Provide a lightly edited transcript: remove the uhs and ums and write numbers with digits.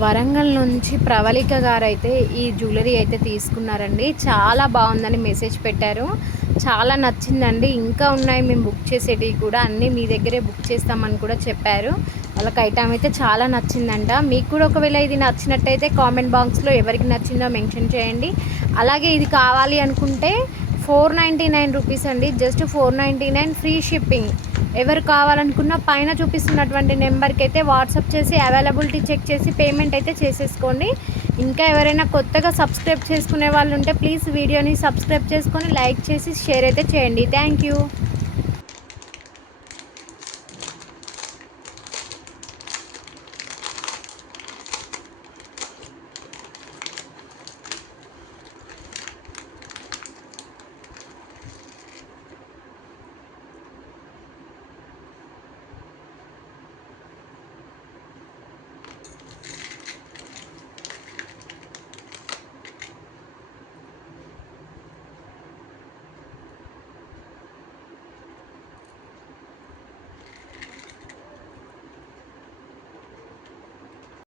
వరంగల్ నుంచి ప్రవళిక గారైతే ఈ జ్యువెలరీ అయితే తీసుకున్నారండి. చాలా బాగుందని మెసేజ్ పెట్టారు. చాలా నచ్చిందండి. ఇంకా ఉన్నాయి మేము బుక్ చేసేటివి కూడా, అన్నీ మీ దగ్గరే బుక్ చేస్తామని కూడా చెప్పారు. వాళ్ళకి ఐటమ్ అయితే చాలా నచ్చిందంట. మీకు కూడా ఒకవేళ ఇది నచ్చినట్టయితే కామెంట్ బాక్స్లో ఎవరికి నచ్చిందో మెన్షన్ చేయండి. అలాగే ఇది కావాలి అనుకుంటే 499 రూపీస్ అండి. Just 499 free shipping. ఎవరు కావాలనుకున్న పైన చూపిస్తున్నటువంటి నెంబర్కి అయితే వాట్సాప్ చేసి అవైలబిలిటీ చెక్ చేసి పేమెంట్ అయితే చేసేసుకోండి. ఇంకా ఎవరైనా కొత్తగా సబ్స్క్రైబ్ చేసుకునే వాళ్ళు ఉంటే ప్లీజ్ వీడియోని సబ్స్క్రైబ్ చేసుకొని లైక్ చేసి షేర్ అయితే చేయండి. Thank you.